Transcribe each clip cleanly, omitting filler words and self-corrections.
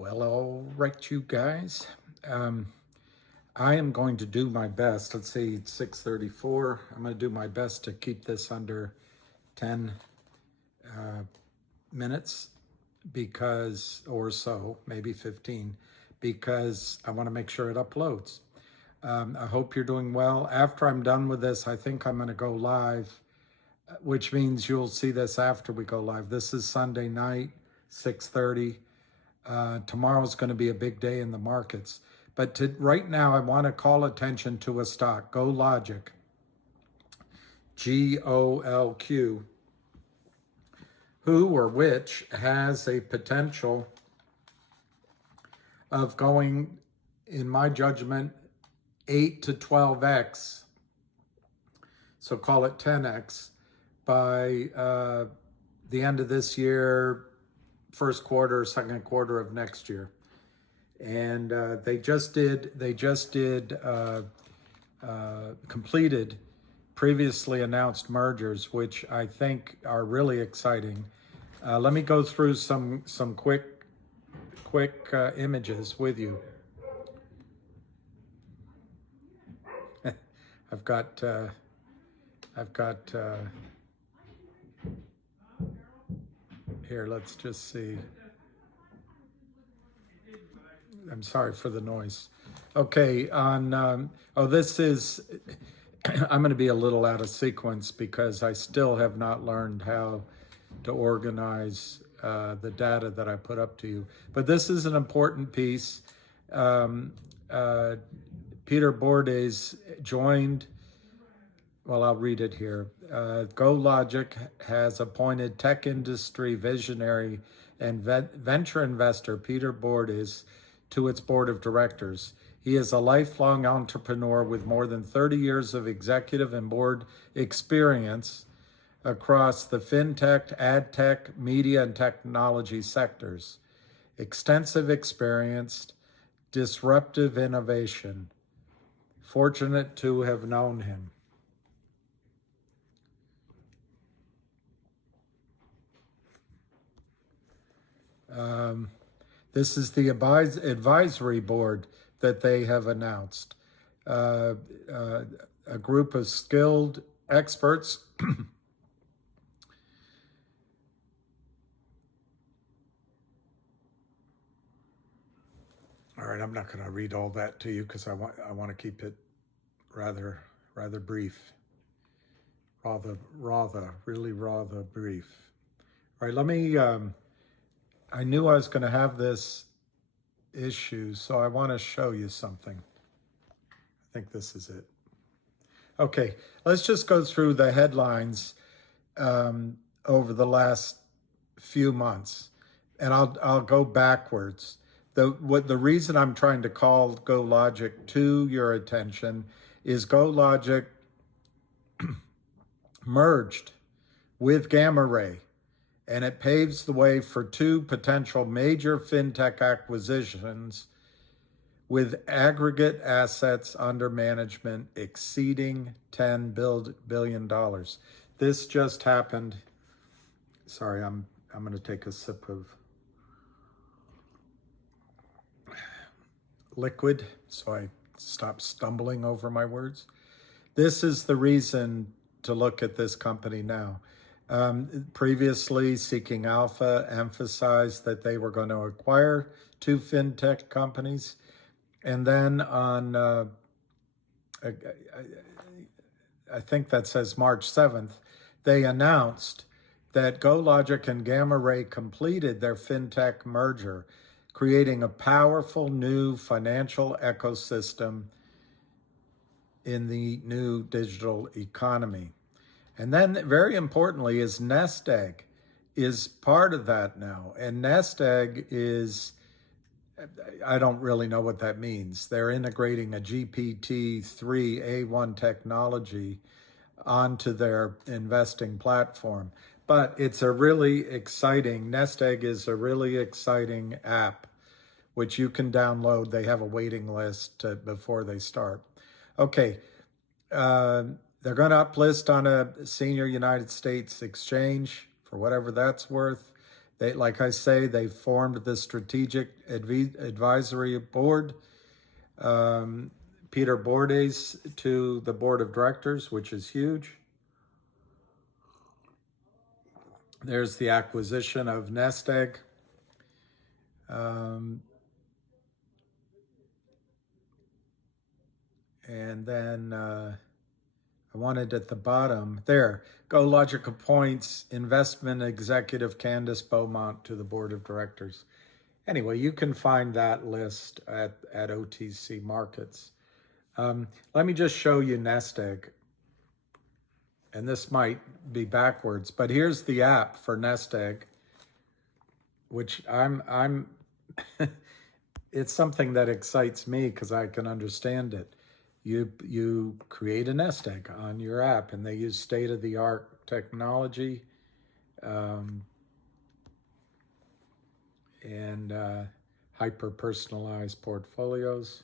Well, all right, you guys. I am going to do my best. Let's see, it's 6:34. I'm going to do my best to keep this under 10 minutes or so, maybe 15, because I want to make sure it uploads. I hope you're doing well. After I'm done with this, I think I'm going to go live, which means you'll see this after we go live. This is Sunday night, 6:30. Tomorrow's going to be a big day in the markets. But right now, I want to call attention to a stock, GOLQ, GOLQ, who or which has a potential of going, in my judgment, 8 to 12x, so call it 10x, by the end of this year, first quarter, second quarter of next year. And they just completed previously announced mergers, which I think are really exciting. Let me go through some quick images with you. I've got here, let's just see. I'm sorry for the noise. Okay, this is, I'm going to be a little out of sequence because I still have not learned how to organize the data that I put up to you. But this is an important piece. Peter Bordes joined, well, I'll read it here. GOLQ has appointed tech industry visionary and venture investor Peter Bordes to its board of directors. He is a lifelong entrepreneur with more than 30 years of executive and board experience across the fintech, ad tech, media, and technology sectors. Extensive experience, disruptive innovation. Fortunate to have known him. This is the advisory board that they have announced. A group of skilled experts All right, I'm not going to read all that to you because I want to keep it rather brief. Really brief. All right, let me I knew I was going to have this issue, so I want to show you something. I think this is it. Okay, let's just go through the headlines over the last few months, and I'll go backwards. The reason I'm trying to call GOLQ to your attention is GOLQ merged with Gamma Ray, and it paves the way for two potential major fintech acquisitions with aggregate assets under management exceeding $10 billion. This just happened. Sorry, I'm going to take a sip of liquid so I stop stumbling over my words. This is the reason to look at this company now. Previously, Seeking Alpha emphasized that they were going to acquire two fintech companies. And then on, I think that says March 7th, they announced that GOLQ and Gamma Ray completed their fintech merger, creating a powerful new financial ecosystem in the new digital economy. And then, very importantly, is Nest Egg is part of that now. And Nest Egg is, I don't really know what that means. They're integrating a GPT-3 A1 technology onto their investing platform. But it's a really exciting, Nest Egg is a really exciting app, which you can download. They have a waiting list before they start. Okay. They're going to uplist on a senior United States exchange for whatever that's worth. They, like I say, they formed the Strategic Advisory Board. Peter Bordes to the board of directors, which is huge. There's the acquisition of Nest Egg. And then I wanted at the bottom, there, GoLogic appoints investment executive Candace Beaumont to the board of directors. Anyway, you can find that list at OTC Markets. Let me just show you Nest Egg. And this might be backwards, but here's the app for Nest Egg, which I'm it's something that excites me because I can understand it. You create a nest egg on your app, and they use state-of-the-art technology and hyper-personalized portfolios.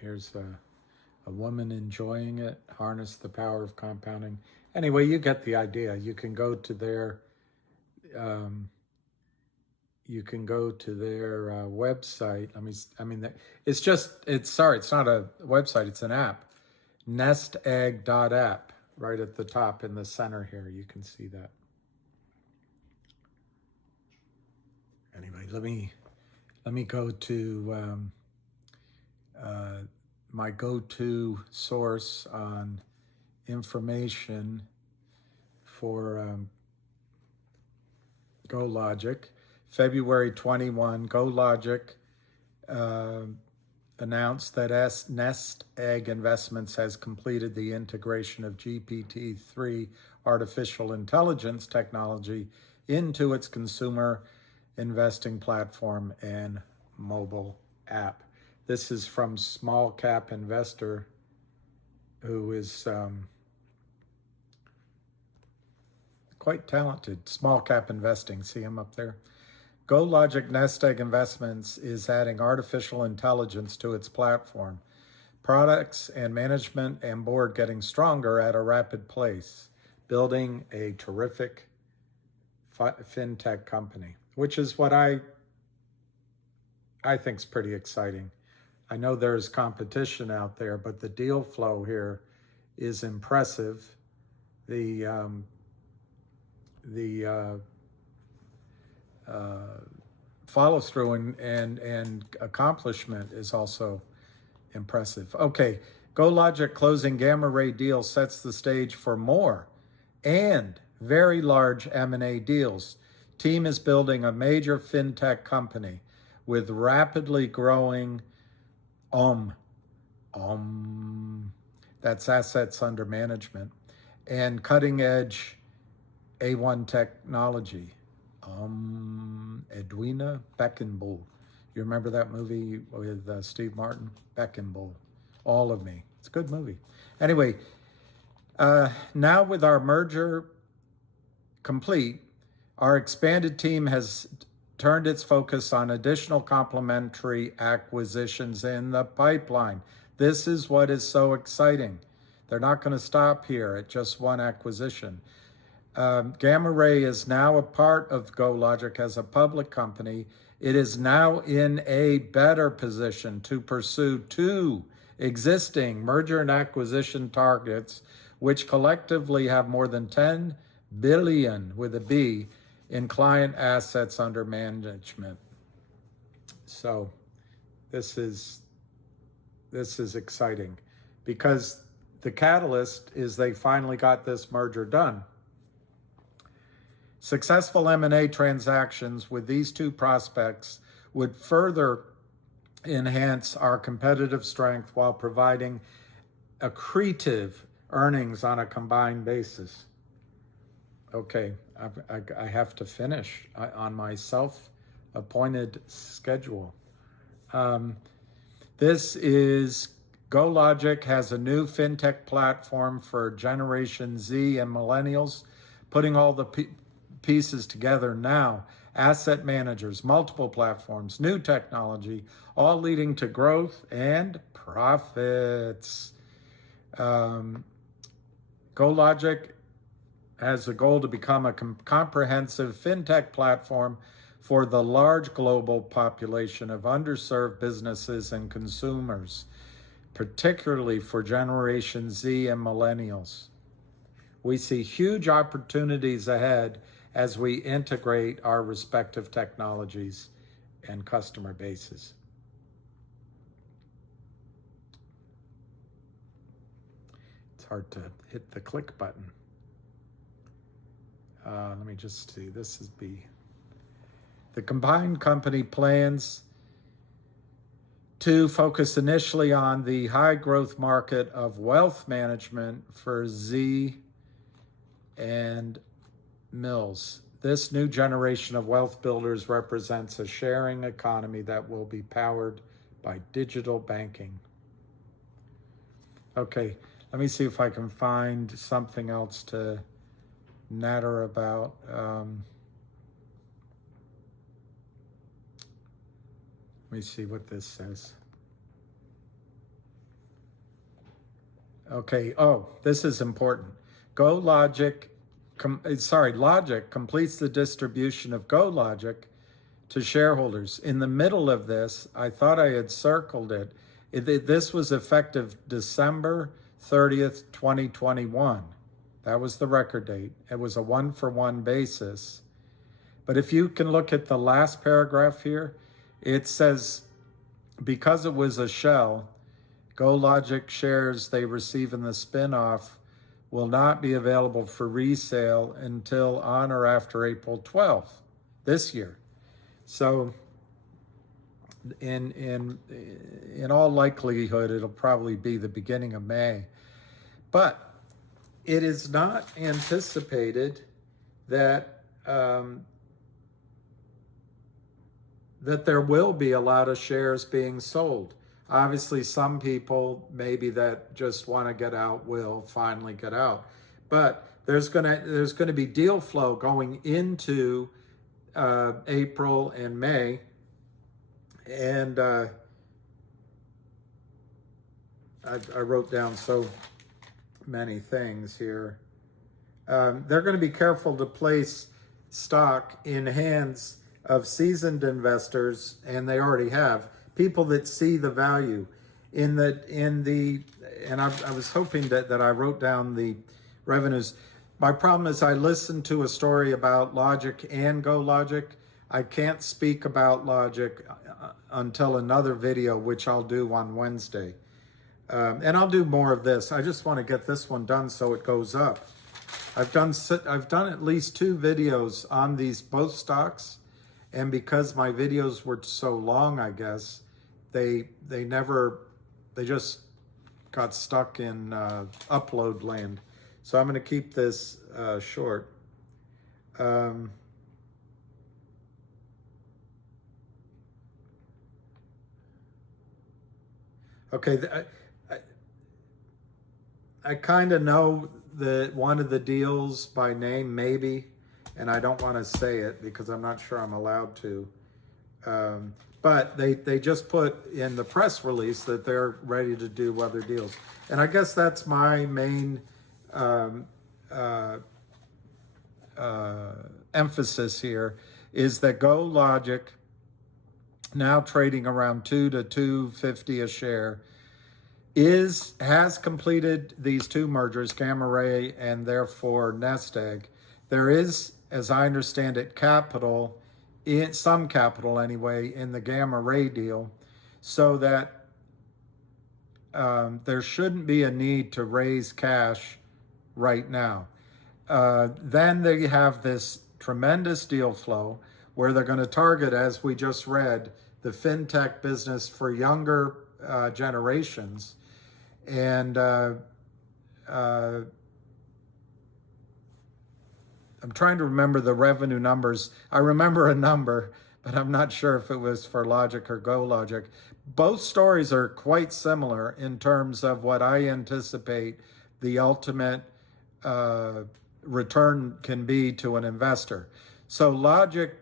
Here's a woman enjoying it, harness the power of compounding. Anyway, you get the idea. You can go to their website. It's not a website, it's an app. nestegg.app, right at the top in the center here. You can see that. Anyway, let me go to my go-to source on information for GoLogic. February 21, GoLogic announced that Nest Egg Investments has completed the integration of GPT-3 artificial intelligence technology into its consumer investing platform and mobile app. This is from Small Cap Investor, who is quite talented. Small Cap Investing, see him up there? GoLogic Nest Egg Investments is adding artificial intelligence to its platform. Products and management and board getting stronger at a rapid pace, building a terrific fintech company, which is what I think is pretty exciting. I know there's competition out there, but the deal flow here is impressive. The follow through and accomplishment is also impressive. Okay, GoLogic closing gamma ray deal sets the stage for more and very large M&A deals. Team is building a major fintech company with rapidly growing that's assets under management, and cutting edge A1 technology. Edwina Beckenbull. You remember that movie with Steve Martin? Beckenbull. All of Me. It's a good movie. Anyway, now with our merger complete, our expanded team has turned its focus on additional complementary acquisitions in the pipeline. This is what is so exciting. They're not going to stop here at just one acquisition. Gamma Ray is now a part of GoLogic as a public company. It is now in a better position to pursue two existing merger and acquisition targets, which collectively have more than 10 billion with a B in client assets under management. So this is exciting because the catalyst is they finally got this merger done. Successful M&A transactions with these two prospects would further enhance our competitive strength while providing accretive earnings on a combined basis. Okay, I have to finish on my self-appointed schedule. This is GoLogic has a new fintech platform for Generation Z and millennials, putting all the pieces together now. Asset managers, multiple platforms, new technology, all leading to growth and profits. GoLogic has a goal to become a comprehensive fintech platform for the large global population of underserved businesses and consumers, particularly for Generation Z and millennials. We see huge opportunities ahead as we integrate our respective technologies and customer bases. It's hard to hit the click button. Let me just see, this is B. The combined company plans to focus initially on the high growth market of wealth management for Z and Mills. This new generation of wealth builders represents a sharing economy that will be powered by digital banking. Okay, let me see if I can find something else to natter about. Let me see what this says. Okay, this is important. Logic completes the distribution of GoLogic to shareholders. In the middle of this, I thought I had circled it. This was effective December 30th, 2021. That was the record date. It was a 1-for-1 basis. But if you can look at the last paragraph here, it says, because it was a shell, GoLogic shares they receive in the spinoff will not be available for resale until on or after April 12th this year. So in all likelihood, it'll probably be the beginning of May. But it is not anticipated that that there will be a lot of shares being sold. Obviously, some people maybe that just want to get out will finally get out, but there's gonna be deal flow going into April and May, and I wrote down so many things here. They're going to be careful to place stock in hands of seasoned investors, and they already have, people that see the value and I was hoping that I wrote down the revenues. My problem is I listened to a story about Logic and GoLogic. I can't speak about Logic until another video, which I'll do on Wednesday. And I'll do more of this. I just want to get this one done so it goes up. I've done at least 2 videos on both stocks, and because my videos were so long, I guess they just got stuck in upload land. So I'm going to keep this short. Okay, I kind of know one of the deals by name, maybe, and I don't want to say it because I'm not sure I'm allowed to. But they just put in the press release that they're ready to do other deals. And I guess that's my main emphasis here, is that GoLogic, now trading around $2 to $2.50 a share, has completed these 2 mergers, Gamma Ray and therefore Nest Egg. There is, as I understand it, some capital anyway, in the Gamma Ray deal, so that there shouldn't be a need to raise cash right now. Then they have this tremendous deal flow where they're going to target, as we just read, the fintech business for younger generations. And I'm trying to remember the revenue numbers. I remember a number, but I'm not sure if it was for Logic or GoLogic. Both stories are quite similar in terms of what I anticipate the ultimate return can be to an investor. So GoLogic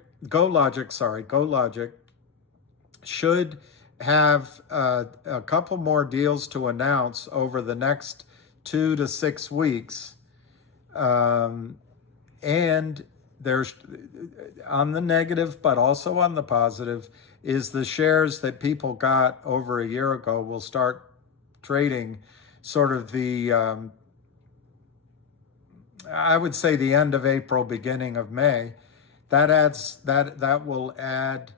should have a couple more deals to announce over the next 2 to 6 weeks. And there's, on the negative, but also on the positive, is the shares that people got over a year ago will start trading sort of I would say the end of April, beginning of May. That will add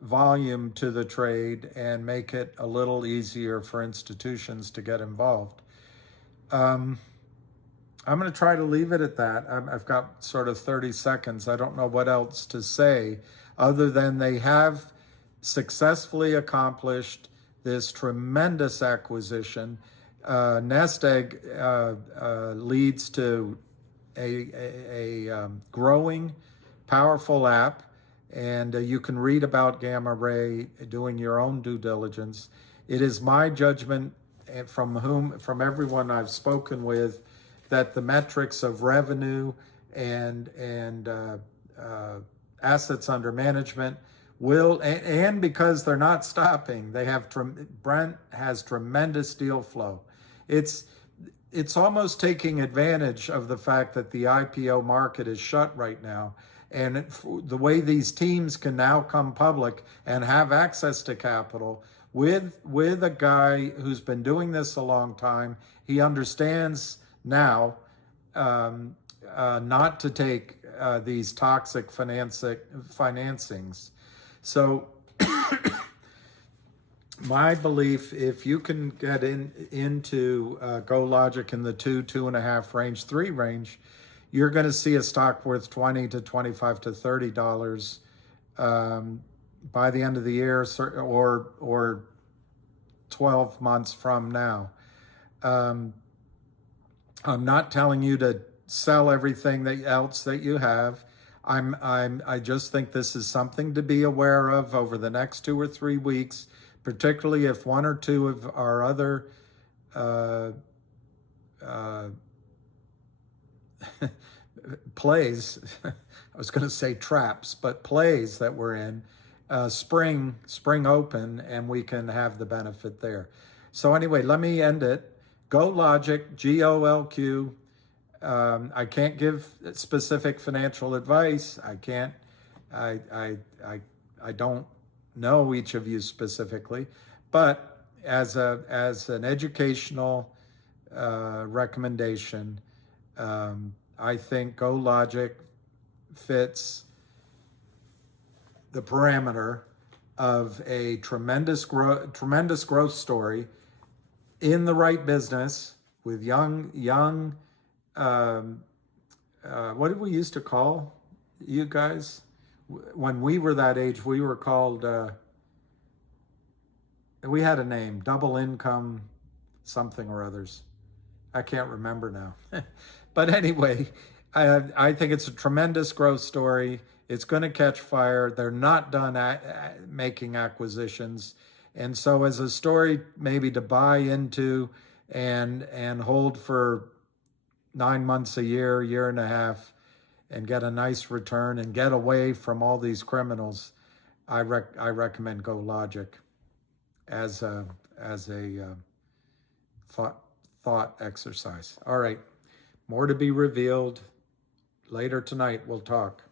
volume to the trade and make it a little easier for institutions to get involved. I'm going to try to leave it at that. I've got sort of 30 seconds. I don't know what else to say other than they have successfully accomplished this tremendous acquisition. Nest Egg leads to a growing, powerful app, and you can read about Gamma Ray doing your own due diligence. It is my judgment from everyone I've spoken with that the metrics of revenue and assets under management will, and because they're not stopping, they have, Brent has tremendous deal flow. It's almost taking advantage of the fact that the IPO market is shut right now. And the way these teams can now come public and have access to capital with a guy who's been doing this a long time, he understands now not to take these toxic financings. So my belief, if you can get into GOLQ in the 2.5 range, 3 range, you're going to see a stock worth $20 to $25 to $30 by the end of the year, or 12 months from now. I'm not telling you to sell everything else that you have. I just think this is something to be aware of over the next 2 or 3 weeks, particularly if 1 or 2 of our other plays, I was going to say traps, but plays that we're in, spring open, and we can have the benefit there. So anyway, let me end it. GOLQ, GOLQ. I can't give specific financial advice. I can't. I don't know each of you specifically, but as an educational recommendation, I think GOLQ fits the parameter of a tremendous growth story in the right business with young. What did we used to call you guys when we were that age? We were called. We had a name, double income, something or others. I can't remember now. But anyway, I think it's a tremendous growth story. It's going to catch fire. They're not done making acquisitions. And so as a story maybe to buy into and hold for 9 months, a year and a half, and get a nice return and get away from all these criminals, I recommend GOLQ as a thought exercise. All right, more to be revealed later tonight. We'll talk.